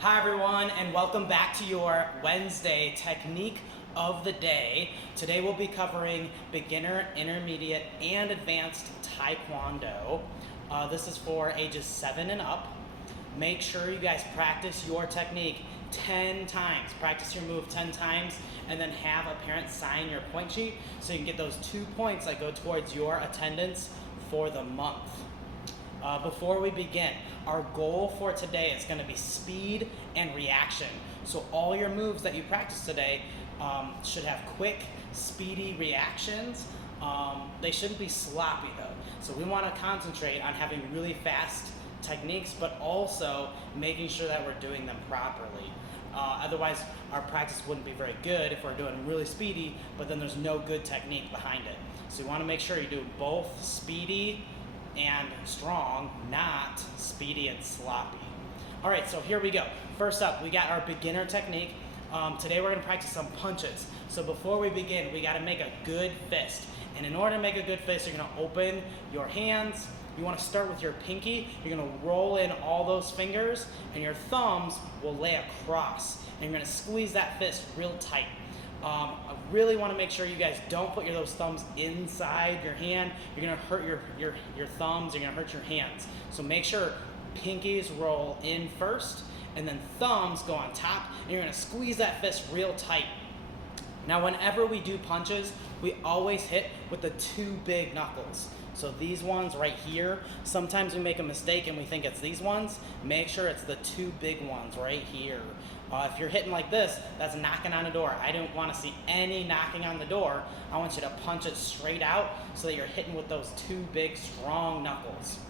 Hi everyone, and welcome back to your Wednesday technique of the day. Today we'll be covering beginner, intermediate, and advanced Taekwondo. This is for ages 7 and up. Make sure you guys practice your technique 10 times. Practice your move 10 times, and then have a parent sign your point sheet so you can get those 2 points that go towards your attendance for the month. Before we begin, our goal for today is going to be speed and reaction. So all your moves that you practice today should have quick, speedy reactions. They shouldn't be sloppy though. So we want to concentrate on having really fast techniques, but also making sure that we're doing them properly. Otherwise, our practice wouldn't be very good if we're doing really speedy, but then there's no good technique behind it. So you want to make sure you do both speedy and strong, not speedy and sloppy. All right, so here we go. First up, we got our beginner technique. Today we're gonna practice some punches. So before we begin, we gotta make a good fist. And in order to make a good fist, you're gonna open your hands. You wanna start with your pinky. You're gonna roll in all those fingers, and your thumbs will lay across. And you're gonna squeeze that fist real tight. I really want to make sure you guys don't put those thumbs inside your hand. You're going to hurt your thumbs, you're going to hurt your hands. So make sure pinkies roll in first, and then thumbs go on top, and you're going to squeeze that fist real tight. Now whenever we do punches, we always hit with the 2 big knuckles. So these ones right here, sometimes we make a mistake and we think it's these ones. Make sure it's the 2 big ones right here. If you're hitting like this, that's knocking on the door. I don't want to see any knocking on the door. I want you to punch it straight out so that you're hitting with those 2 big, strong knuckles.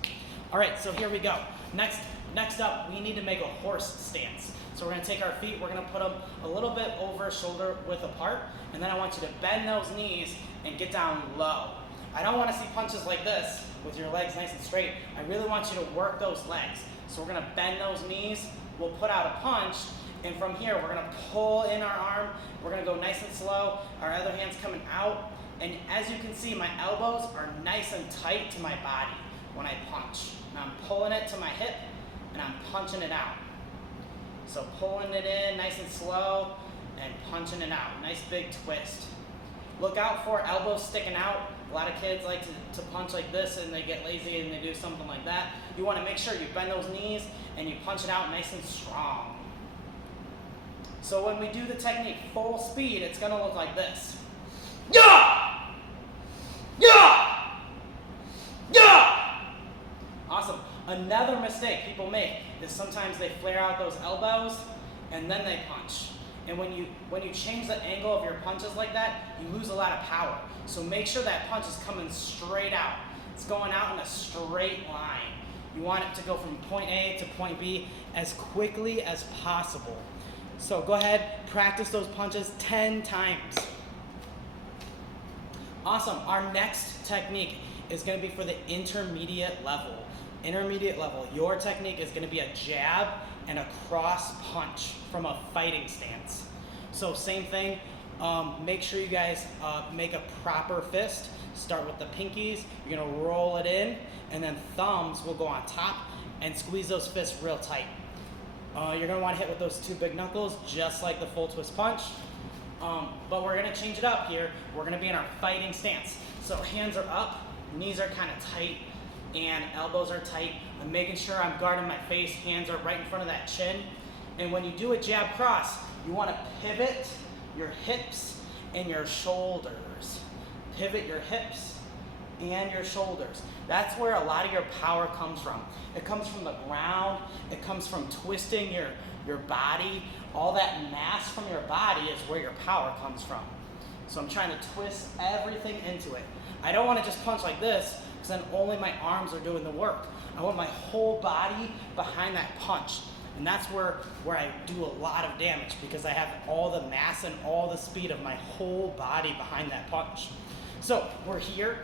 All right, so here we go. Next up, we need to make a horse stance. So we're going to take our feet, we're going to put them a little bit over shoulder width apart, and then I want you to bend those knees and get down low. I don't want to see punches like this with your legs nice and straight. I really want you to work those legs. So we're going to bend those knees, we'll put out a punch, and from here we're going to pull in our arm. We're going to go nice and slow, our other hand's coming out, and as you can see, my elbows are nice and tight to my body when I punch. Now I'm pulling it to my hip, and I'm punching it out. So pulling it in nice and slow, and punching it out. Nice big twist. Look out for elbows sticking out. A lot of kids like to punch like this and they get lazy and they do something like that. You want to make sure you bend those knees and you punch it out nice and strong. So when we do the technique full speed, it's going to look like this. Yeah! Yeah! Yeah! Awesome. Another mistake people make is sometimes they flare out those elbows and then they punch. And when you change the angle of your punches like that, you lose a lot of power. So make sure that punch is coming straight out. It's going out in a straight line. You want it to go from point A to point B as quickly as possible. So go ahead, practice those punches 10 times. Awesome. Our next technique is going to be for the intermediate level. Intermediate level, your technique is going to be a jab and a cross punch from a fighting stance. So same thing, make sure you guys make a proper fist. Start with the pinkies, you're going to roll it in, and then thumbs will go on top and squeeze those fists real tight. You're going to want to hit with those 2 big knuckles just like the full twist punch. But we're going to change it up here. We're going to be in our fighting stance. So hands are up, knees are kind of tight, and elbows are tight. I'm making sure I'm guarding my face, hands are right in front of that chin. And when you do a jab cross, you want to pivot your hips and your shoulders. Pivot your hips and your shoulders. That's where a lot of your power comes from. It comes from the ground, it comes from twisting your body. All that mass from your body is where your power comes from. So I'm trying to twist everything into it. I don't want to just punch like this, because then only my arms are doing the work. I want my whole body behind that punch. And that's where I do a lot of damage, because I have all the mass and all the speed of my whole body behind that punch. So we're here.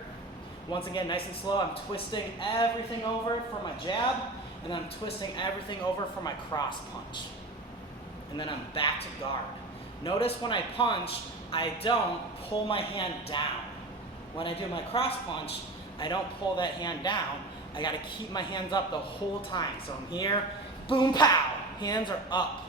Once again, nice and slow. I'm twisting everything over for my jab, and then I'm twisting everything over for my cross punch. And then I'm back to guard. Notice when I punch, I don't pull my hand down. When I do my cross punch, I don't pull that hand down. I got to keep my hands up the whole time. So I'm here, boom, pow. hands are up.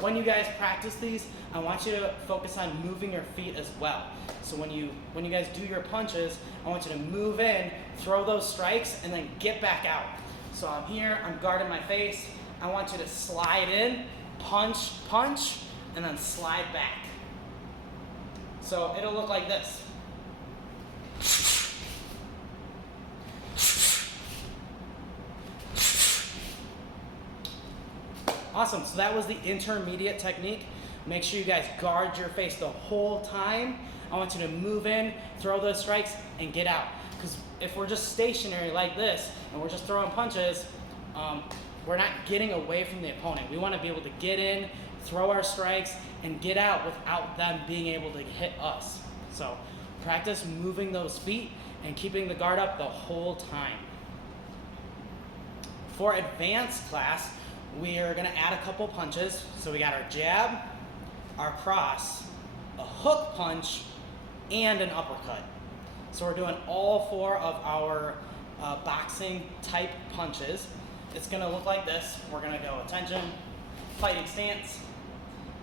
When you guys practice these, I want you to focus on moving your feet as well. So when you guys do your punches, I want you to move in, throw those strikes, and then get back out. So I'm here, I'm guarding my face. I want you to slide in, punch, punch, and then slide back. So it'll look like this. Awesome, so that was the intermediate technique. Make sure you guys guard your face the whole time. I want you to move in, throw those strikes, and get out. Because if we're just stationary like this, and we're just throwing punches, we're not getting away from the opponent. We want to be able to get in, throw our strikes, and get out without them being able to hit us. So practice moving those feet and keeping the guard up the whole time. For advanced class, we are going to add a couple punches. So we got our jab, our cross, a hook punch, and an uppercut. So we're doing all 4 of our boxing type punches. It's going to look like this. We're going to go attention, fighting stance,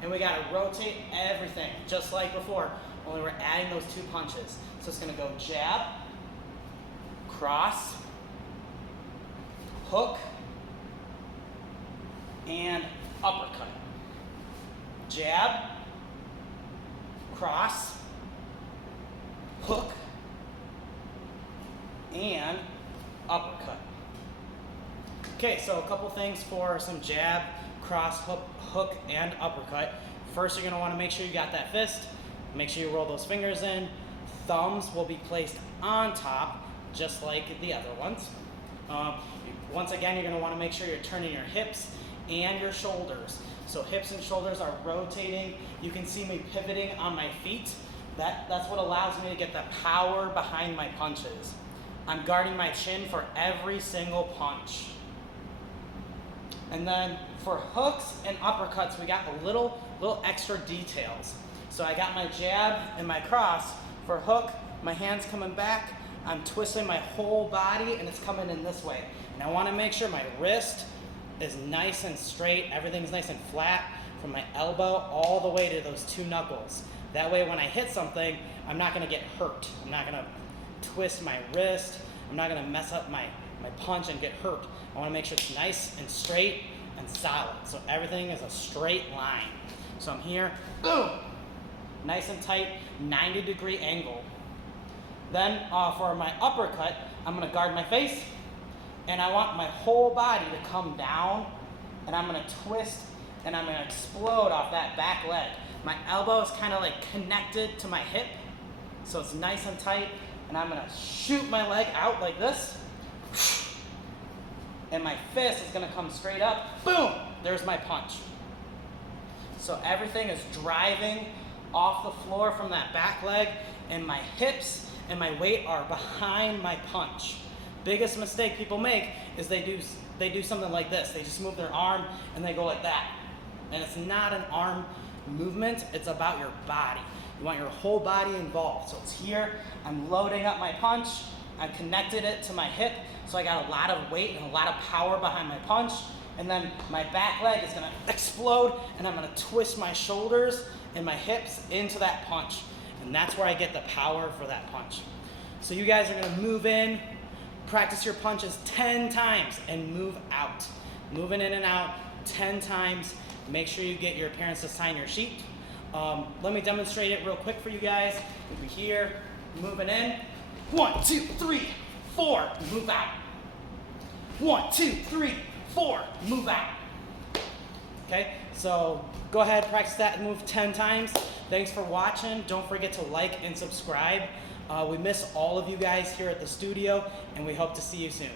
and we got to rotate everything just like before, only we're adding those 2 punches. So it's going to go jab, cross, hook, and uppercut. Jab, cross, hook, and uppercut. Okay, so a couple things for some jab, cross, hook, and uppercut. First, you're going to want to make sure you got that fist. Make sure you roll those fingers in. Thumbs will be placed on top, just like the other ones. Once again, you're going to want to make sure you're turning your hips and your shoulders. So hips and shoulders are rotating. You can see me pivoting on my feet. That's what allows me to get the power behind my punches. I'm guarding my chin for every single punch. And then for hooks and uppercuts, we got a little extra details. So I got my jab and my cross. For hook, my hand's coming back. I'm twisting my whole body and it's coming in this way. And I want to make sure my wrist is nice and straight, everything's nice and flat from my elbow all the way to those 2 knuckles. That way when I hit something, I'm not gonna get hurt. I'm not gonna twist my wrist. I'm not gonna mess up my punch and get hurt. I wanna make sure it's nice and straight and solid. So everything is a straight line. So I'm here, boom, nice and tight, 90-degree angle. Then for my uppercut, I'm gonna guard my face, and I want my whole body to come down, and I'm gonna twist, and I'm gonna explode off that back leg. My elbow is kind of like connected to my hip, so it's nice and tight, and I'm gonna shoot my leg out like this, and my fist is gonna come straight up, boom, there's my punch. So everything is driving off the floor from that back leg, and my hips and my weight are behind my punch. Biggest mistake people make is they do something like this. They just move their arm and they go like that. And it's not an arm movement, it's about your body. You want your whole body involved. So it's here, I'm loading up my punch, I've connected it to my hip, so I got a lot of weight and a lot of power behind my punch, and then my back leg is gonna explode, and I'm gonna twist my shoulders and my hips into that punch. And that's where I get the power for that punch. So you guys are gonna move in, practice your punches 10 times and move out. Moving in and out 10 times. Make sure you get your parents to sign your sheet. Let me demonstrate it real quick for you guys. We'll be here, moving in. 1, 2, 3, 4, move out. 1, 2, 3, 4, move out. Okay, so go ahead, practice that and move 10 times. Thanks for watching. Don't forget to like and subscribe. We miss all of you guys here at the studio, and we hope to see you soon.